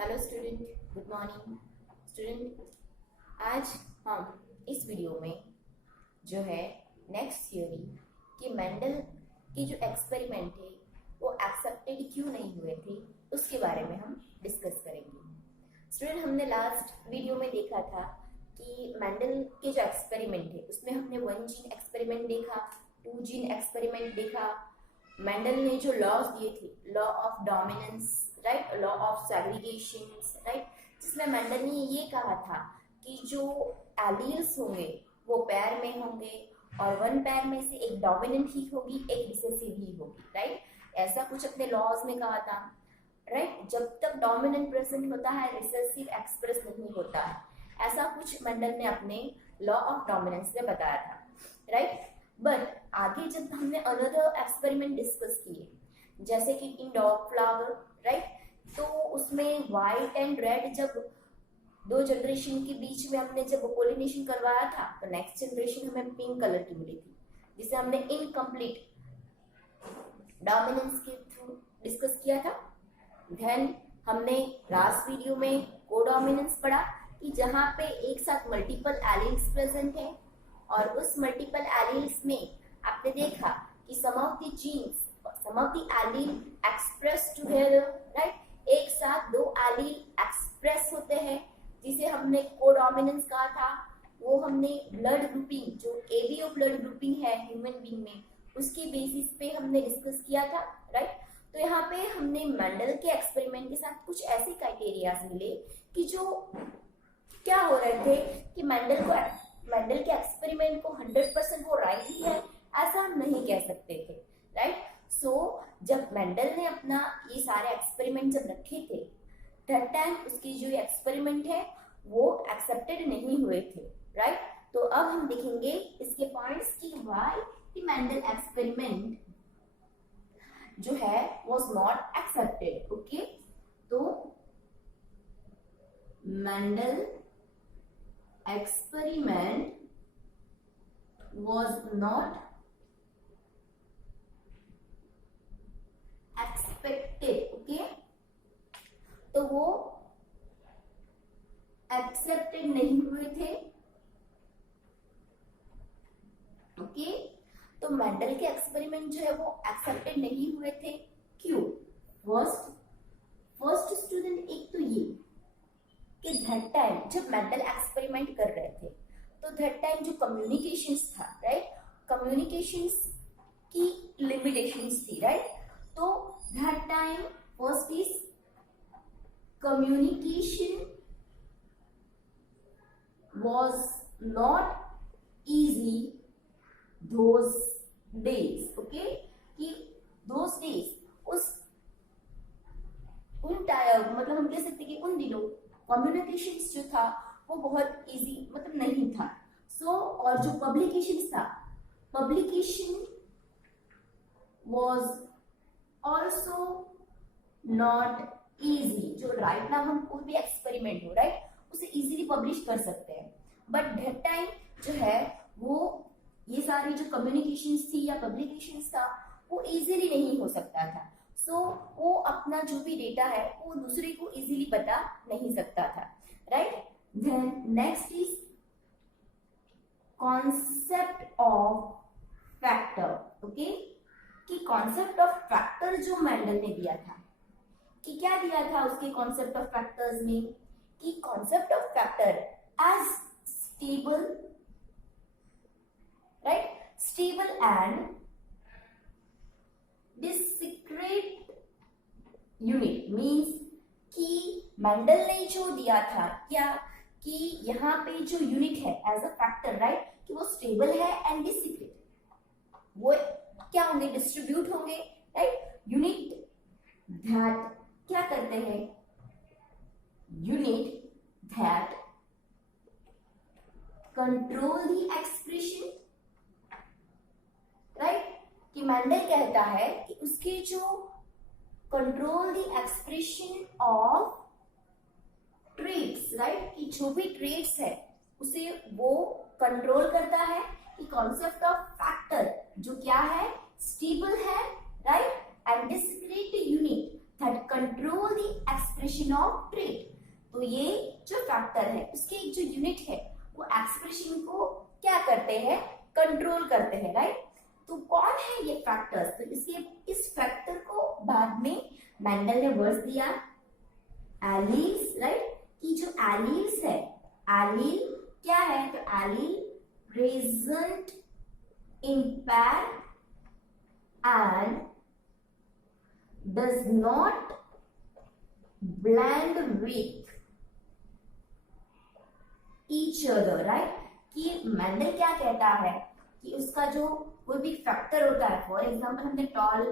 Hello student, good morning student. आज हम इस वीडियो में जो है नेक्स्ट थियोरी कि मेंडल के जो एक्सपेरिमेंट थे वो एक्सेप्टेड क्यों नहीं हुए थे उसके बारे में हम डिस्कस करेंगे। स्टूडेंट, हमने लास्ट वीडियो में देखा था कि मेंडल के जो एक्सपेरिमेंट थे उसमें हमने 1 जीन एक्सपेरिमेंट देखा, 2 जीन एक्सपेरिमेंट देखा। मेंडल ने जो लॉज दिए थे, law of dominance, right, law of segregation, right, जिसमें मेंडल ने ये कहा था कि जो एलील्स होंगे वो पेयर में होंगे और 1 पेयर में से एक डोमिनेंट ही होगी, एक रिसेसिव ही होगी, राइट। ऐसा कुछ अपने लॉज में कहा था, राइट। जब तक डोमिनेंट प्रेजेंट होता है रिसेसिव एक्सप्रेस नहीं होता है, ऐसा कुछ मेंडल ने अपने लॉ ऑफ डोमिनेंस में बताया था, राइट। बट आगे जब हमने अनदर एक्सपेरिमेंट डिस्कस किए, जैसे कि इन डॉग फ्लावर, राइट, तो उसमें व्हाइट एंड रेड जब 2 जनरेशन के बीच में हमने जब पोलिनेशन करवाया था तो नेक्स्ट जनरेशन हमें पिंक कलर की मिली थी, जिसे हमने इनकम्प्लीट डोमिनेंस के थ्रू डिस्कस किया था। देन हमने लास्ट वीडियो में कोडोमिनेंस पढ़ा कि जहां पे एक साथ मल्टीपल एलील्स प्रेजेंट है और उस मल्टीपल एलील्स में आपने देखा कि some of the genes, some of the allele express together, right, एक साथ 2 एलील एक्सप्रेस होते हैं, जिसे हमने कोडोमिनेंस कहा था। वो हमने ब्लड ग्रुपिंग, जो एबीओ ब्लड ग्रुपिंग है ह्यूमन बीइंग में, उसके बेसिस पे हमने डिस्कस किया था, राइट। तो यहाँ पे हमने मेंडल के एक्सपेरिमेंट के साथ कुछ ऐसे क्राइटेरियाज मिले कि जो क्या हो रहे थे कि मेंडल के एक्सपेरिमेंट को 100% वो राइट ही है ऐसा हम नहीं कह सकते थे, राइट। सो जब मेंडल ने अपना ये सारे एक्सपेरिमेंट जब रखे थे दैट टाइम उसकी जो एक्सपेरिमेंट है वो एक्सेप्टेड नहीं हुए थे, राइट। तो अब हम देखेंगे इसके पॉइंट्स की व्हाई कि मेंडल एक्सपेरिमेंट जो है वाज नॉट एक्सेप्टेड। ओके, तो Mendel experiment was not expected, okay, तो वो एक्सेप्टेड नहीं हुए थे, ओके। तो मेंडल के एक्सपेरिमेंट जो है वो एक्सेप्टेड नहीं हुए थे, क्यों? फर्स्ट स्टूडेंट, एक तो ये कि दैट टाइम जब मेंडल एक्सपेरिमेंट कर रहे थे तो दैट टाइम जो कम्युनिकेशंस था, राइट, कम्युनिकेशंस की लिमिटेशंस थी, राइट। तो that time first is communication was not easy those days, okay, कि दोज डेज मतलब हम कह सकते कि उन दिनों कम्युनिकेशन जो था वो बहुत इजी मतलब नहीं था। और जो पब्लिकेशन था, publication was also not easy. जो राइट नाउ हम कोई भी एक्सपेरिमेंट हो, राइट, उसे इजीली पब्लिश कर सकते हैं, बट दैट टाइम जो है वो ये सारी जो कम्युनिकेशन थी या पब्लिकेशन था वो इजीली नहीं हो सकता था। वो अपना जो भी डेटा है वो दूसरे को इजीली बता नहीं सकता था, right. Then next is concept of factor, okay, कि कॉन्सेप्ट ऑफ फैक्टर जो मेंडल ने दिया था, कि क्या दिया था उसके कॉन्सेप्ट ऑफ फैक्टर्स में, कि concept of factor as stable, right, stable and discrete unit, means कि मेंडल ने जो दिया था क्या कि यहाँ पे जो यूनिट है एज अ फैक्टर, राइट, कि वो स्टेबल है एंड डिस्क्रीट, वो क्या होंगे, डिस्ट्रीब्यूट होंगे, राइट। यूनिट दैट क्या करते हैं, unit that control the expression, right, कि मेंडल कहता है कि उसके जो control the expression of traits, right, कि जो भी ट्रेट्स है उसे वो कंट्रोल करता है, कि कॉन्सेप्ट ऑफ फैक्टर जो क्या है, स्टेबल है, right, and discrete unit that control the expression of trait. तो ये जो फैक्टर है उसके एक जो यूनिट है वो एक्सप्रेशन को क्या करते हैं, कंट्रोल करते हैं, राइट। तो कौन है ये फैक्टर्स, तो इस फैक्टर को बाद में मेंडल ने वर्ड्स दिया एलील्स, राइट, कि जो एलील्स है, एलील क्या है, तो allele present in pair and does not blend with each other, right। कि मेंडल क्या कहता है कि उसका जो कोई भी फैक्टर होता है, फॉर एग्जांपल हमने टॉल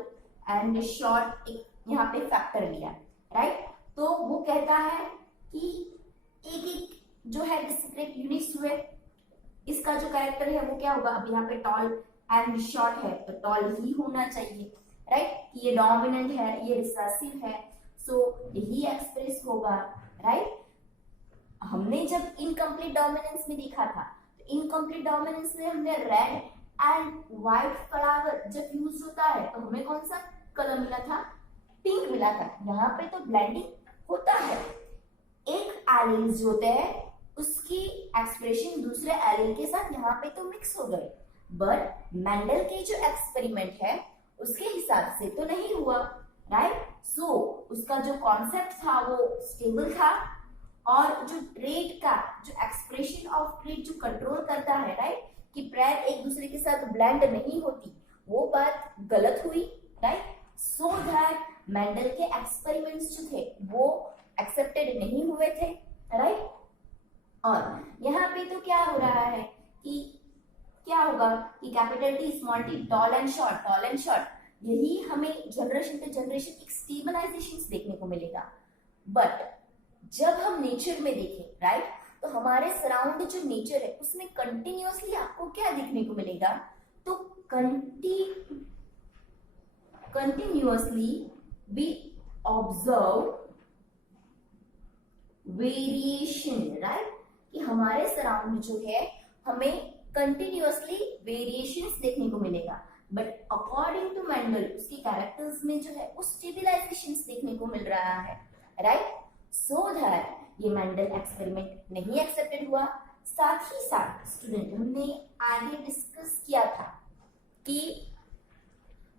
एंड शॉर्ट एक यहाँ पे फैक्टर लिया, राइट। तो वो कहता है कि एक एक जो है डिस्क्रीट यूनिट्स हुए, इसका जो कैरेक्टर है वो क्या होगा, अब यहाँ पे टॉल एंड शॉर्ट है तो टॉल ही होना चाहिए, राइट, कि ये डोमिनेंट है, ये रिसेसिव है, सो यही एक्सप्रेस होगा, राइट। हमने जब इनकम्प्लीट डोमिनेंस में देखा था, तो इनकम्प्लीट डोमिनेंस में हमने रेड एंड व्हाइट फ्लावर जब यूज होता है तो हमें कौन सा कलर मिला था, पिंक मिला था। यहाँ पे तो ब्लेंडिंग होता है, एक एलील जो होते हैं उसकी एक्सप्रेशन दूसरे एलील के साथ यहाँ पे तो मिक्स हो गए, बट मेंडल के जो एक्सपेरिमेंट है उसके हिसाब से तो नहीं हुआ, राइट। सो उसका जो कॉन्सेप्ट था वो स्टेबल था, और जो ट्रेड का जो एक्सप्रेशन ऑफ ट्रेड जो कंट्रोल करता है, राइट, कि पेयर एक दूसरे के साथ ब्लेंड नहीं होती, वो बात गलत हुई, राइट। सो दैट मेंडल के एक्सपेरिमेंट्स जो थे वो एक्सेप्टेड नहीं हुए थे, राइट। और यहाँ पे तो क्या हो रहा है कि क्या होगा कि capital T small T tall and short, यही हमें जनरेशन टू जनरेशन एक स्टेबलाइजेशन देखने को मिलेगा। बट जब हम नेचर में देखें, राइट, तो हमारे सराउंड जो नेचर है उसमें कंटिन्यूअसली आपको क्या देखने को मिलेगा, तो continuously we observe variation, right, कि हमारे सराउंड जो है हमें कंटिन्यूअसली वेरिएशंस देखने को मिलेगा। बट अकॉर्डिंग टू मेंडल उसके कैरेक्टर्स में जो है उस स्टेबलाइजेशंस देखने को मिल रहा है, राइट। सो दैट ये मेंडल एक्सपेरिमेंट नहीं एक्सेप्टेड हुआ। साथ ही साथ स्टूडेंट हमने आगे डिस्कस किया था कि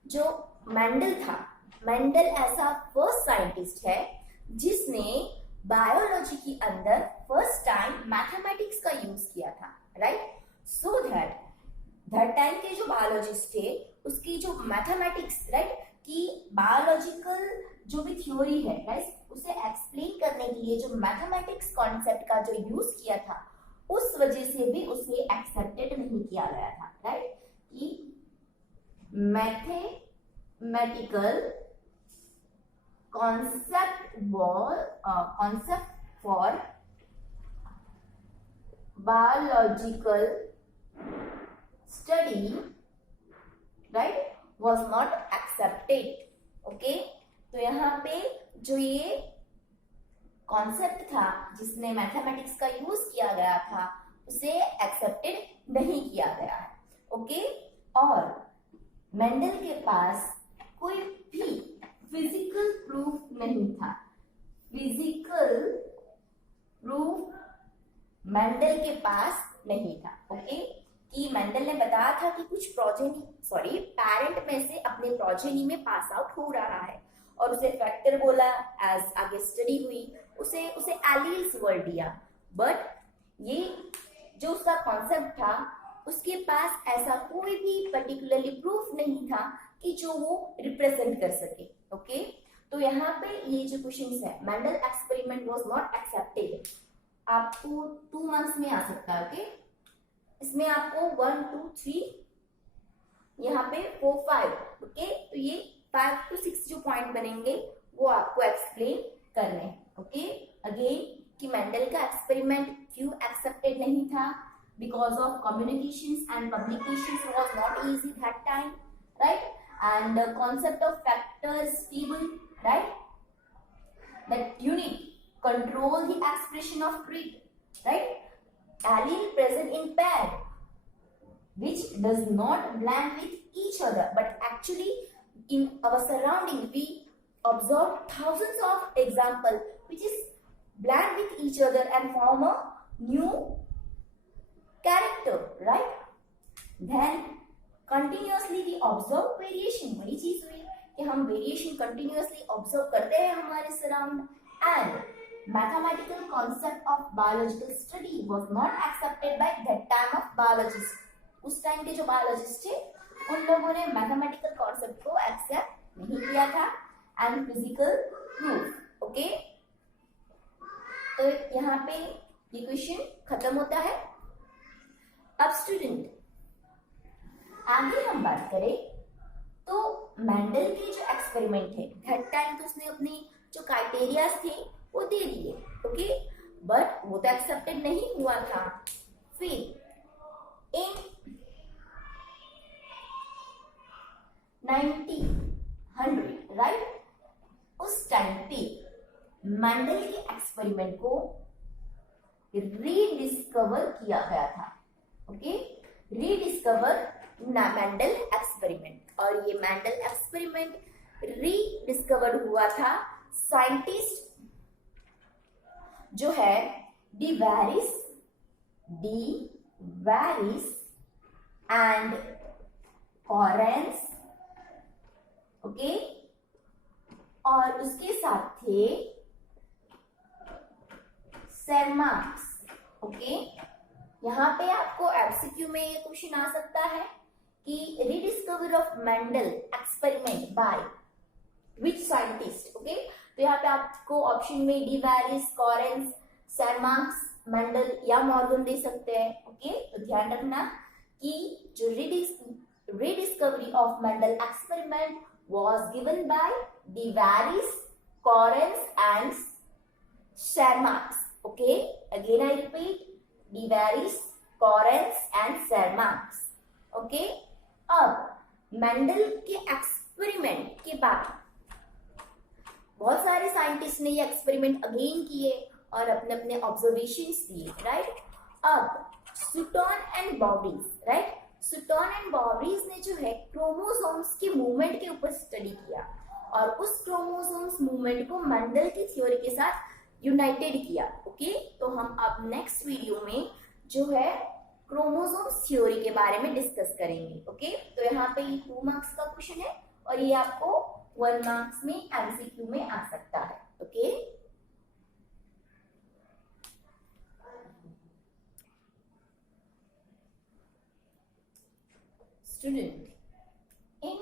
जो मेंडल था, मेंडल ऐसा फर्स्ट साइंटिस्ट है जिसने बायोलॉजी के अंदर फर्स्ट टाइम मैथमेटिक्स का यूज किया था, राइट। सो दैट टाइम के जो बायोलॉजिस्ट थे उसकी जो मैथमेटिक्स, राइट, कि बायोलॉजिकल जो भी थ्योरी है, राइट, उसे एक्सप्लेन करने के लिए जो मैथमेटिक्स कॉन्सेप्ट का जो यूज किया था उस वजह से भी उसे एक्सेप्टेड नहीं किया गया था, राइट, कि mathematical concept for biological study, right, was not accepted, okay। तो यहाँ पे जो ये कॉन्सेप्ट था जिसने मैथमेटिक्स का यूज किया गया था उसे एक्सेप्टेड नहीं किया गया है, ओके। और मेंडल के पास कोई भी फिजिकल प्रूफ नहीं था, फिजिकल प्रूफ मेंडल के पास नहीं था, ओके, कि मेंडल ने बताया था कि कुछ पेरेंट में से अपने प्रोजेनी में पास आउट हो रहा है, और उसे फैक्टर बोला, एज आगे स्टडी हुई उसे एलील्स वर्ड दिया। बट ये जो उसका कॉन्सेप्ट था उसके पास ऐसा कोई भी पर्टिकुलरली प्रूफ नहीं था कि जो वो रिप्रेजेंट कर सके, ओके। तो यहाँ पे ये जो क्वेश्चन है, Mendel experiment was not accepted, आपको 2 मार्क्स में आ सकता है, ओके। इसमें आपको 1 2 3 यहाँ पे 4 5, ओके। तो ये 5 to 6 जो पॉइंट बनेंगे वो आपको एक्सप्लेन करने हैं, ओके। अगेन कि मेंडल का एक्सपेरिमेंट क्यों एक्सेप्टेड नहीं था, because of communications and publications was not easy that time, right, and the concept of factors stable, right, that unit control the expression of trait, right, allele present in pair which does not blend with each other, but actually in our surrounding we observe thousands of example which is blend with each other and form a new character, right? Then continuously we observe variation. वही चीज हुई कि हम variation continuously observe करते हैं हमारे surround. And mathematical concept of biological study was not accepted by that time of biologist. उस time के जो बायोलॉजिस्ट थे उन लोगों ने मैथमेटिकल कॉन्सेप्ट को एक्सेप्ट नहीं किया था. And physical proof. ओके, तो यहाँ पे ये क्वेश्चन खत्म होता है. अब स्टूडेंट आगे हम बात करें तो मेंडल के जो एक्सपेरिमेंट है दैट टाइम तो उसने अपने जो क्राइटेरियाज थे वो दे दिए. ओके, बट वो तो एक्सेप्टेड नहीं हुआ था. फिर इन 1900 राइट, उस टाइम पे मेंडल के एक्सपेरिमेंट को रीडिस्कवर किया गया था. Okay, rediscover Mendel experiment. और ये मेंडल एक्सपेरिमेंट रीडिस्कवर्ड हुआ था साइंटिस्ट जो है डिवैरिस एंड ऑरेंस. ओके, और उसके साथ थे सेरमार्क्स. ओके, यहाँ पे आपको एमसीक्यू में ये क्वेश्चन आ सकता है कि rediscover of Mendel experiment by which scientist. Okay, तो यहाँ पे आपको ऑप्शन में डिवैरिस, कॉरेंस, सेरमार्क्स, मेंडल या मॉर्गन दे सकते हैं. ओके, तो ध्यान रखना कि जो rediscovery of Mendel experiment was given by de Vries, Correns and सेरमार्क्स. Okay, again I repeat, de Vries, Correns and सेरमार्क्स. ओके, अब मेंडल के एक्सपेरिमेंट के बाद बहुत सारे साइंटिस्ट ने ये एक्सपेरिमेंट अगेन किए और अपने अपने ऑब्जर्वेशंस दिए. राइट, अब सुटॉन एंड बॉबरीज. राइट, सुटॉन एंड बॉबरीज ने जो है क्रोमोसोम्स के मूवमेंट के ऊपर स्टडी किया और उस क्रोमोसोम्स मूवमेंट को मेंडल की थ्योरी के साथ यूनाइटेड किया. ओके, तो हम अब नेक्स्ट वीडियो में जो है क्रोमोसोम्स थ्योरी के बारे में डिस्कस करेंगे. ओके, तो यहाँ पे 2 मार्क्स का क्वेश्चन है और ये आपको 1 मार्क्स में एमसीक्यू में आ सकता है. ओके, स्टूडेंट इन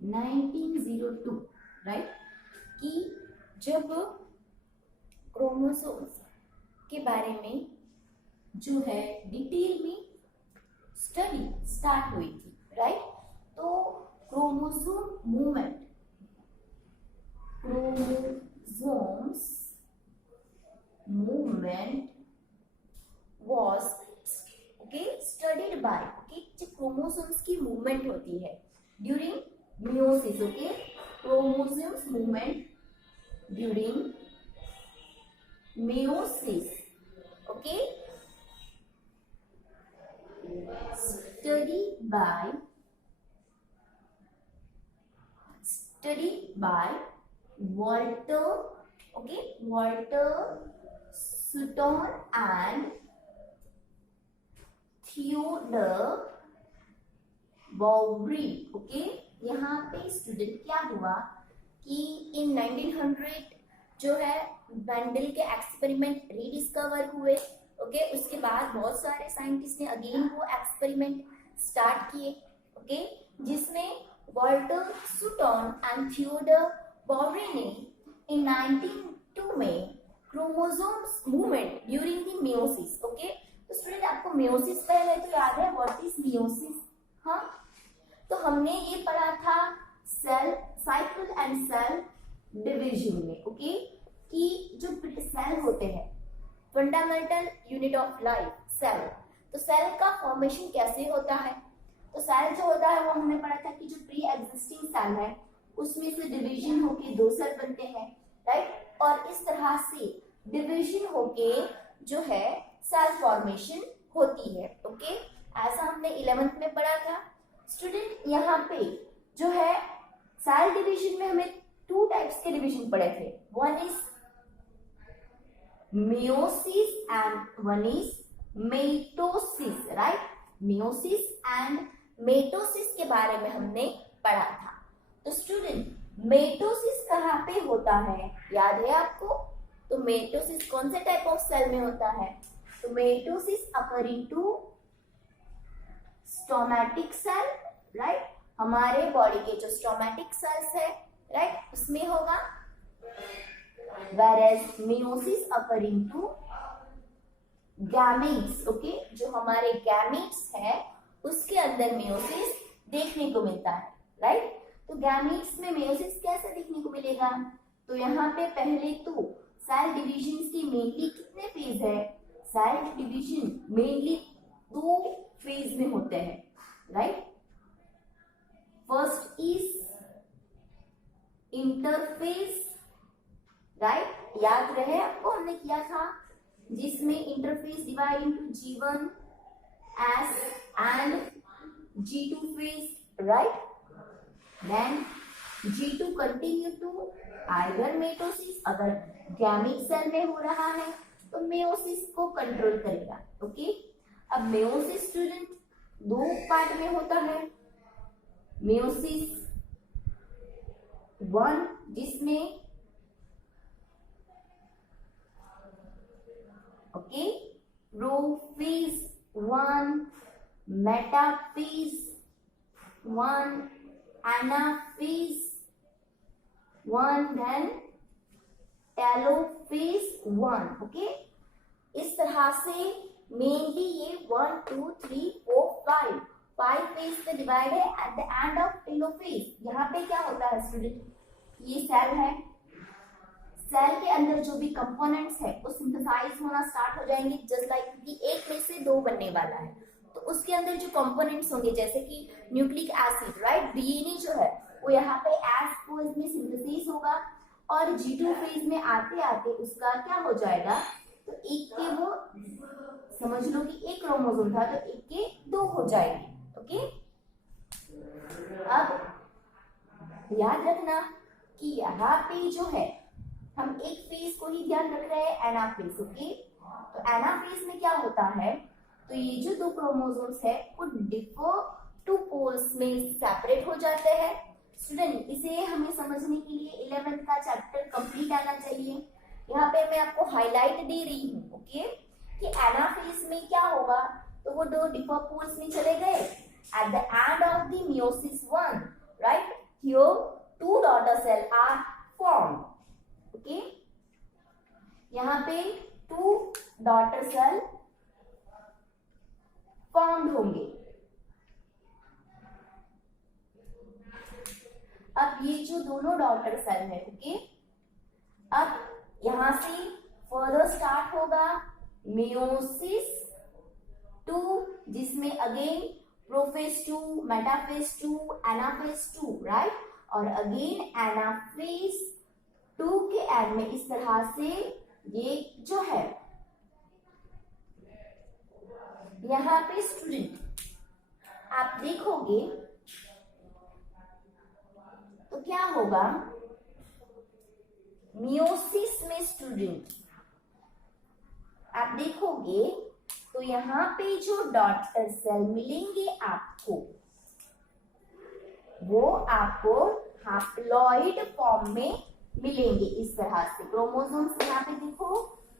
1902 राइट, कि जब क्रोमोसोम्स के बारे में जो है डिटेल में स्टडी स्टार्ट हुई थी. राइट, तो chromosomes movement was studied by जो क्रोमोसोम्स की मूवमेंट होती है during meiosis. Okay, chromosomes movement during meiosis. Okay, study by Walter. Okay, Walter Sutton and Theodor Boveri. Okay, यहाँ पे स्टूडेंट क्या हुआ कि इन 1900 जो है मेंडल के एक्सपेरिमेंट रीडिस्कवर हुए. ओके, उसके बाद बहुत सारे साइंटिस्ट ने अगेन वो एक्सपेरिमेंट स्टार्ट किए. ओके, जिसमें वॉल्टर सुटॉन एंड थियोडर बॉबरी ने इन 1902 में chromosomes movement during the meiosis. Okay, तो स्टूडेंट आपको मियोसिस पहले तो याद है, व्हाट इज मियोसिस? हाँ, तो हमने ये पढ़ा था cell cycle and cell division में. ओके, कि जो सेल होते हैं fundamental unit of life cell, तो सेल का फॉर्मेशन कैसे होता है? तो सेल जो होता है वो हमने पढ़ा था कि जो प्री एग्जिस्टिंग सेल है उसमें से डिवीजन होके 2 सेल बनते हैं. राइट, और इस तरह से डिवीजन होके जो है सेल फॉर्मेशन होती है. ओके, ऐसा हमने 11th में पढ़ा था. स्टूडेंट यहाँ पे जो है सेल डिवीजन में हमें 2 टाइप्स के डिवीजन पढ़े थे, one is meiosis and one is mitosis, right? meiosis and mitosis के बारे में हमने पढ़ा था। तो स्टूडेंट मेटोसिस कहाँ पे होता है, याद है आपको? तो मेटोसिस कौन से टाइप ऑफ सेल में होता है? तो मेटोसिस अकरिंग टू स्टोमैटिक सेल, राइट? हमारे बॉडी के जो स्टोमैटिक सेल्स है, राइट, उसमें होगा। whereas meiosis occurring to gametes, okay, जो हमारे गैमेट्स है उसके अंदर मेयोसिस देखने को मिलता है, राइट? तो गैमेट्स में मेयोसिस कैसे देखने को मिलेगा? तो यहाँ पे पहले तो सेल डिविजन की मेनली कितने फेज है? सेल डिविजन मेनली 2 फेज में होते हैं, right? First is interphase, right? याद रहे आपको, हमने किया था, जिसमें interphase divide into G1 S and G2 phase, right? Then G2 continue to either mitosis, अगर गैमेट सेल में हो रहा है तो मेयोसिस को कंट्रोल करेगा, ओके? अब मेयोसिस स्टूडेंट 2 पार्ट में होता है। मेयोसिस 1 जिसमें okay prophase 1, metaphase 1, anaphase 1, then telophase 1, okay? इस तरह से मेनली ये 1 2 3 4 5 फेज से डिवाइड है। At the end of telophase यहाँ पे क्या होता है स्टूडेंट? ये सेल है, सेल के अंदर जो भी कंपोनेंट्स है वो सिंथेसाइज होना स्टार्ट हो जाएंगे, जस्ट लाइक कि एक में से 2 बनने वाला है तो उसके अंदर जो कंपोनेंट्स होंगे जैसे कि न्यूक्लिक एसिड, राइट, डीएनए जो है वो यहाँ पे एस को इसमें सिंथेसिस होगा और G2 फेज में आते आते उसका क्या हो जाएगा? तो एक के वो समझ लो कि एक क्रोमोसोम था तो एक के 2 हो जाएंगे, ओके? अब याद रखना कि यहाँ पे जो है हम एक फेज को ही ध्यान रख रहे हैं, एनाफेज, ओके? तो एनाफेज में क्या होता है? तो ये जो 2 क्रोमोसोम्स है वो डिफर 2 पोल्स में सेपरेट हो जाते हैं। स्टूडेंट इसे हमें समझने के लिए 11th का चैप्टर कंप्लीट आना चाहिए। यहाँ पे मैं आपको हाईलाइट दे रही हूँ, ओके, कि एनाफेज में क्या होगा? तो वो 2 डिफर पोल्स में चले गए। At the end of the meiosis 1, right, here 2 daughter cell are formed, okay? यहाँ पे 2 डॉटर सेल फॉर्म्ड होंगे। अब ये जो दोनों डॉटर सेल है, ओके, अब यहां से फर्दर स्टार्ट होगा meiosis 2 जिसमें again prophase 2, metaphase 2, anaphase 2, right? और अगेन एनाफेज 2 के एंड में इस तरह से ये जो है यहाँ पे स्टूडेंट आप देखोगे तो क्या होगा? मियोसिस में स्टूडेंट आप देखोगे तो यहाँ पे जो डॉटर सेल मिलेंगे आपको वो आपको हैप्लॉइड फॉर्म में मिलेंगे। इस तरह से क्रोमोसोम्स यहाँ पे देखो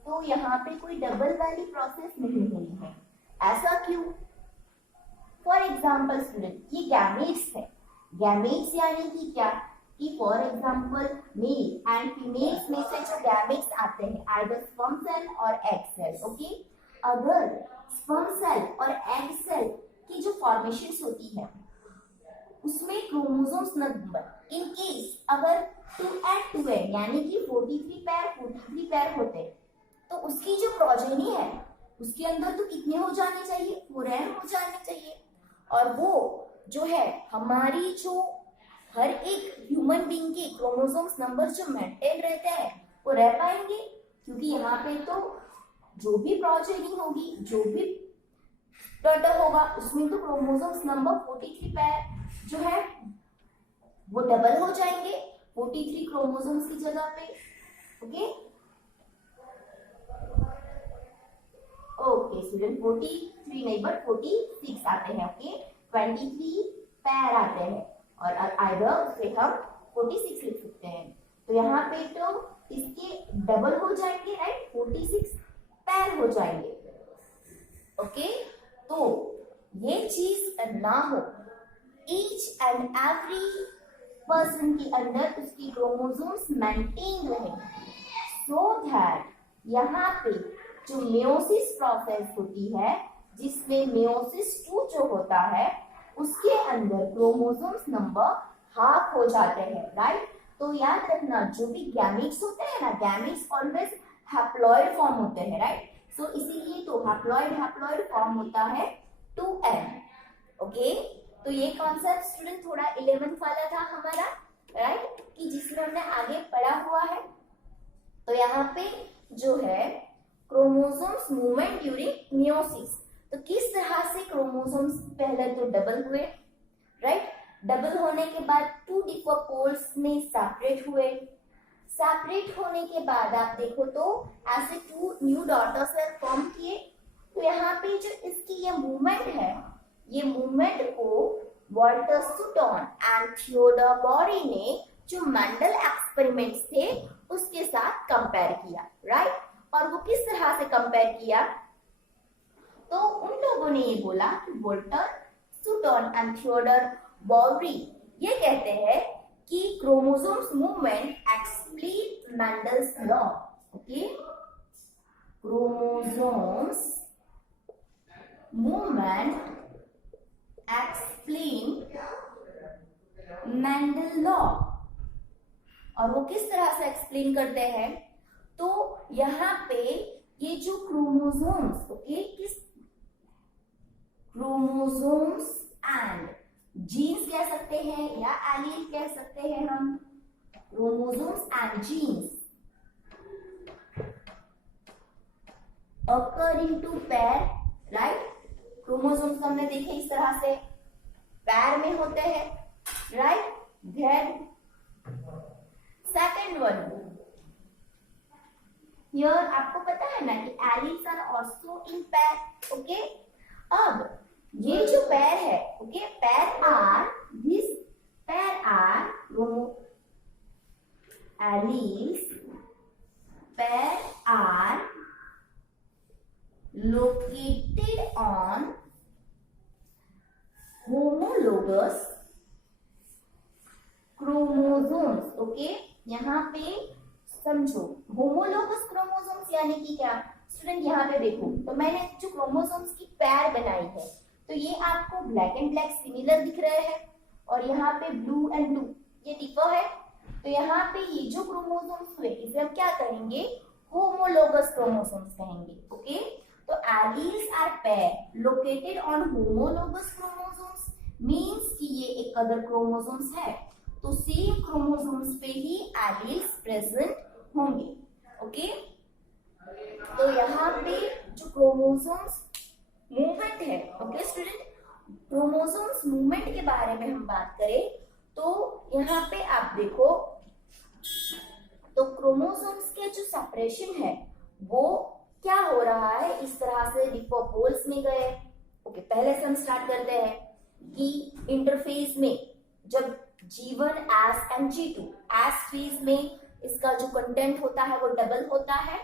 तो यहाँ पे कोई डबल वाली प्रोसेस नहीं हुई है। ऐसा क्यों? फॉर एग्जाम्पल स्टूडेंट ये गैमेट्स है। गैमेट्स यानी कि क्या? कि for example male and females में से जो गैमेट्स आते हैं आइदर स्पर्म सेल और एग सेल, ओके? अगर स्पर्म सेल और एग सेल की जो फॉर्मेशंस होती है उसमें क्रोमोसोम्स नंबर इन केस अगर 2n यानी कि 43 पेयर होते तो उसकी जो प्रोजेनी है उसके अंदर तो कितने हो जाने चाहिए? 4n हो जाने चाहिए। और वो जो है हमारी जो हर एक ह्यूमन बीइंग के क्रोमोसोम्स नंबर जो मेंटेन रहते हैं वो रह पाएंगे, क्योंकि यहाँ पे तो जो भी प्रोजेनी होगी, जो भी डॉटर होगा उसमें तो क्रोमोसोम्स नंबर 43 पेयर जो है वो डबल हो जाएंगे। 43 क्रोमोसोम्स की जगह पे। ओके ओके स्टूडेंट, 43 नहीं बट 46 आते हैं। ओके 23 पैर आते हैं और आइदर फिर हम 46 लिख सकते हैं। तो यहाँ पे तो इसके डबल हो जाएंगे, राइट, 46 पैर हो जाएंगे। ओके तो ये चीज ना हो, ईच एंड एवरी पर्सन के अंदर उसकी क्रोमोसोम्स मेंटेन रहे, सो दैट यहाँ पे जो मेयोसिस प्रोसेस होती है, जिसमें मेयोसिस 2 जो होता है उसके अंदर क्रोमोसोम्स नंबर हाफ हो जाते हैं, राइट। तो याद रखना, जो भी गैमीट्स होते हैं ना, गैमीट्स ऑलवेज हैप्लॉइड फॉर्म होते हैं, राइट। सो इसीलिए तो हैप्लॉइड फॉर्म होता है 2n। ओके तो ये कॉन्सेप्ट स्टूडेंट थोड़ा 11th वाला था हमारा, राइट, कि जिसमें हमने आगे पढ़ा हुआ है। तो यहाँ पे जो है क्रोमोसोम्स मूवमेंट ड्यूरिंग मियोसिस, तो किस तरह से क्रोमोसोम्स पहले तो डबल हुए, राइट, डबल होने के बाद 2 डिफरेंट पोल्स में सेपरेट हुए, सेपरेट होने के बाद आप देखो तो ऐसे 2 न्यू डॉटर सेल फॉर्म किए। तो यहाँ पे जो इसकी ये मूवमेंट है, ये मूवमेंट को वॉल्टर सूटन एंड थियोडोर बोरी ने जो मेंडल एक्सपेरिमेंट्स थे उसके साथ कंपेयर किया, राइट। और वो किस तरह से कंपेयर किया, तो उन लोगों ने ये बोला कि वॉल्टर सूटन एंड थियोडोर बोरी ये कहते हैं कि chromosomes movement explain Mendel's law. Okay chromosomes movement explain Mendel law. और वो किस तरह से एक्सप्लेन करते हैं, तो यहाँ पे ये जो क्रोमोसोम्स, ओके, किस क्रोमोसोम्स एंड जीन्स कह सकते हैं या एलील कह सकते हैं हम, chromosomes and genes occur into pair, right. Chromosomes हमने देखे इस तरह से पैर में होते हैं, right. Then second one, here आपको पता है ना कि एलील्स आर आल्सो इन पैर। ओके अब ये जो पैर है, okay, pair are this pair are alleles, pair are located on homologous chromosomes। Okay यहाँ पे समझो होमोलोगस क्रोमोसोम्स यानी कि क्या स्टूडेंट, यहाँ पे देखो तो मैंने जो क्रोमोसोम्स की पैर बनाई है, तो ये आपको ब्लैक एंड ब्लैक सिमिलर दिख रहे हैं और यहाँ पे ब्लू एंड ब्लू ये डिफर है। तो यहाँ पे ये जो क्रोमोसोम्स हुए इसे हम क्या कहेंगे, होमोलोगस क्रोमोसोम्स कहेंगे। ओके तो alleles are pair located on homologous chromosomes, means कि ये एक अदर क्रोमोसोम्स है तो सेम क्रोमोसोम्स पे ही एलील्स प्रेजेंट होंगे। ओके तो यहाँ पे जो क्रोमोसोम्स मूवमेंट है, ओके स्टूडेंट, क्रोमोसोम्स मूवमेंट के बारे में हम बात करें तो यहाँ पे आप देखो तो क्रोमोसोम्स के जो सेपरेशन है वो क्या हो रहा है, इस तरह से डिफोपोल्स में गए। ओके पहले से हम स्टार्ट करते हैं कि इंटरफेस में जब G1 S and G2 S phase में इसका जो कंटेंट होता है वो डबल होता है,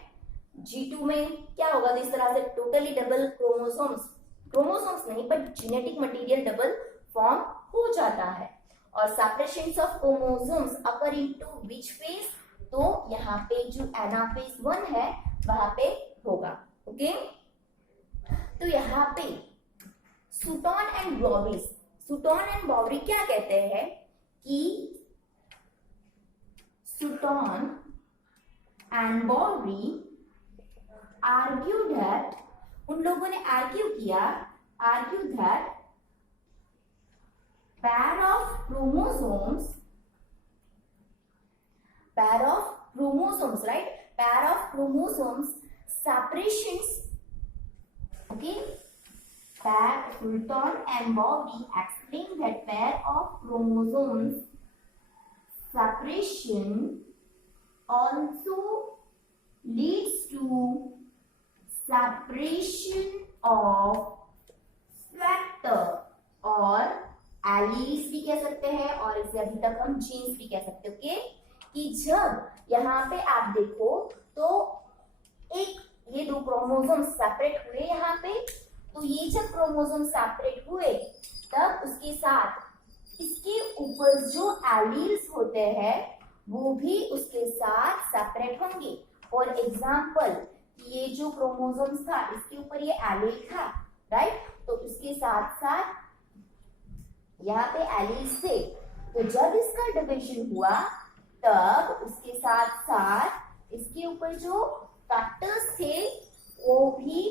G2 में क्या होगा, इस तरह से टोटली डबल क्रोमोसोम्स नहीं but genetic material double form हो जाता है। और separation of chromosomes occur into which phase, तो यहाँ पे जो एनाफेज 1 है वहां पे होगा। ओके तो यहाँ पे सूटन एंड बॉवरी क्या कहते हैं कि सूटन एंड बॉवरी आर्ग्यू दैट, उन लोगों ने argue that pair of chromosomes, right, pair of chromosomes separations, okay, Fulton and Bowlby explain that pair of chromosomes separation also leads to separation of factor और एलील्स भी कह सकते हैं और इसे अभी तक हम जीन्स भी कह सकते हैं। ओके, कि जब यहाँ पे आप देखो तो एक ये दो क्रोमोसोम सेपरेट हुए यहाँ पे, तो ये जब क्रोमोसोम सेपरेट हुए तब उसके साथ इसके ऊपर जो एलील्स होते हैं वो भी उसके साथ सेपरेट होंगे। फॉर एग्जाम्पल, ये जो क्रोमोसोम था इसके ऊपर ये एलील था, राइट, तो उसके साथ साथ यहाँ पे एलील्स थे, तो जब इसका डिवीजन हुआ तब उसके साथ साथ इसके ऊपर जो फैक्टर्स थे वो भी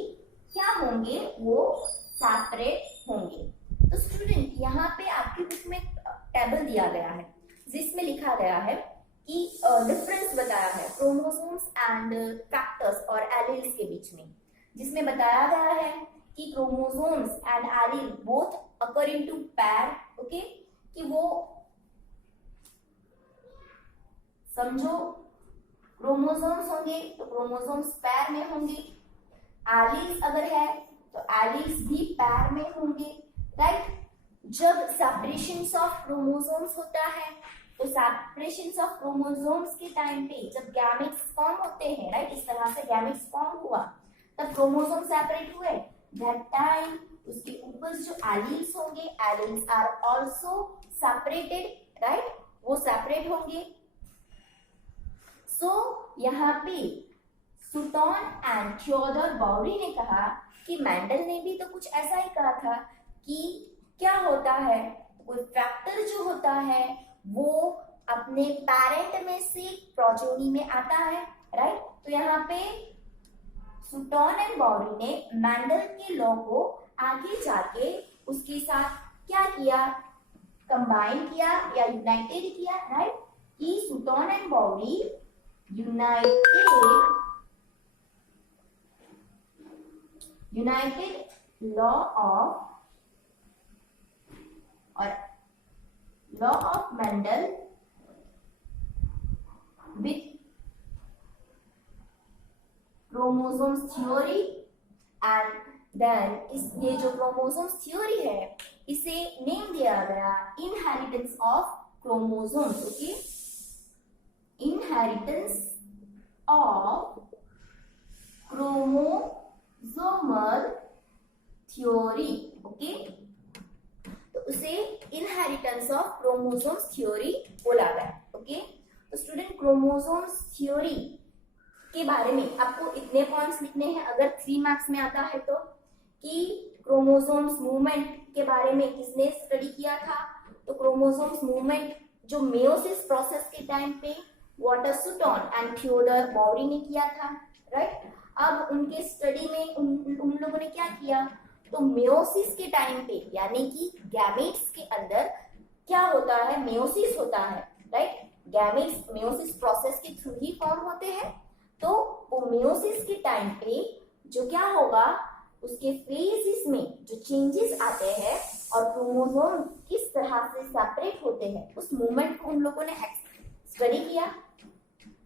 क्या होंगे, वो सेपरेट होंगे। तो स्टूडेंट, यहाँ पे आपकी बुक में टेबल दिया गया है जिसमें लिखा गया है कि डिफरेंस बताया है क्रोमोसोम्स एंड फैक्टर्स और एलील्स के बीच में, जिसमें बताया गया है कि chromosomes and allele both occur into पैर। ओके, कि वो समझो क्रोमोसोम्स होंगे तो क्रोमोसोम्स पैर में होंगे, एलील्स अगर है तो एलील्स भी पैर में होंगे, राइट। जब सेपरेशन ऑफ क्रोमोसोम्स होता है तो सेपरेशन ऑफ क्रोमोसोम्स के टाइम पे जब गैमेट्स फॉर्म होते हैं, राइट, इस तरह से गैमेट्स फॉर्म हुआ तब क्रोमोसोम सेपरेट हुए, दैट टाइम उसके ऊपर जो एलील्स होंगे, alleles are also separated, right, वो सेपरेट होंगे। सो यहाँ पे सुटॉन एंड थियोडोर बाउरी ने कहा कि मेंडल ने भी तो कुछ ऐसा ही कहा था कि क्या होता है, कोई फैक्टर जो होता है वो अपने पेरेंट में से प्रोजेनी में आता है, राइट। तो यहाँ पे सुटॉन एंड बाउरी ने मेंडल के लॉ को आगे जाके उसके साथ क्या किया, कंबाइन किया या यूनाइटेड किया, राइट, कि Sutton and Boveri united law of Mendel with chromosomes theory and then ये जो क्रोमोसोम्स थ्योरी है इसे नेम दिया गया inheritance of chromosomes. Okay, inheritance of chromosomal theory. Okay, तो उसे इनहेरिटेंस ऑफ क्रोमोसोम्स थ्योरी बोला गया। ओके, तो स्टूडेंट क्रोमोसोम्स थ्योरी के बारे में आपको इतने पॉइंट्स लिखने हैं अगर 3 मार्क्स में आता है तो, कि क्रोमोसोम्स मूवमेंट के बारे में किसने स्टडी किया था, तो क्रोमोसोम्स मूवमेंट जो मेयोसिस प्रोसेस के टाइम पे वाटर सुटॉन एंड थियोडोर बाउरी ने किया था, राइट। अब उनके स्टडी में उन लोगों ने क्या किया, तो मेयोसिस के टाइम पे यानी कि गैमेट्स के अंदर क्या होता है, मेयोसिस होता है, राइट। गैमेट्स मेयोसिस प्रोसेस के थ्रू ही फॉर्म होते हैं, तो वो मेयोसिस के टाइम पे जो क्या होगा, उसके फेजेस में जो चेंजेस आते हैं और क्रोमोसोम किस तरह से सेपरेट होते हैं, उस मूवमेंट को उन लोगों ने स्टडी किया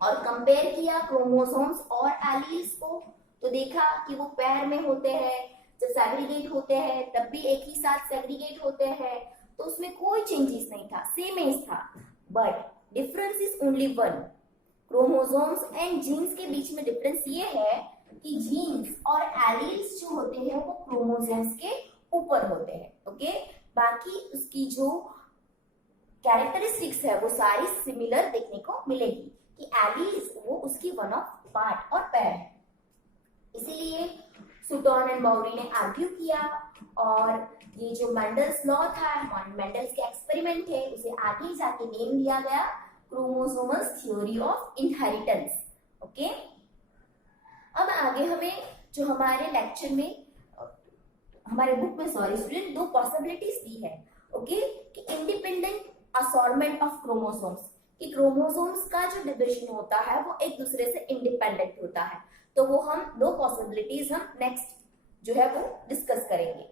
और कंपेयर किया क्रोमोसोम्स और एलील्स को, तो देखा कि वो पैर में होते हैं, जब सेग्रीगेट होते हैं तब भी एक ही साथ सेग्रीगेट होते हैं, तो उसमें कोई चेंजेस नहीं था, सेम एज था, but difference is only one. Chromosomes and genes के बीच में डिफरेंस ये है कि जीन्स और एलील्स जो होते हैं वो क्रोमोसोम्स के ऊपर होते हैं। ओके, बाकी उसकी जो कैरेक्टरिस्टिक्स है वो सारी सिमिलर देखने को मिलेगी, कि एलील्स वो उसकी वन ऑफ पार्ट और पैर है। इसीलिए सुटॉन एंड बाउरी ने आर्ग्यू किया और ये जो मेंडल्स लॉ था, मेंडल्स के एक्सपेरिमेंट थे, उसे आगे जाके नेम दिया गया chromosomal theory of inheritance. Okay, अब आगे हमें जो हमारे लेक्चर में हमारे बुक में स्टूडेंट 2 पॉसिबिलिटीज दी है। ओके, कि इंडिपेंडेंट असॉर्टमेंट ऑफ क्रोमोसोम्स, कि क्रोमोसोम्स का जो डिवीजन होता है वो एक दूसरे से इंडिपेंडेंट होता है, तो वो हम 2 पॉसिबिलिटीज हम नेक्स्ट जो है वो डिस्कस करेंगे।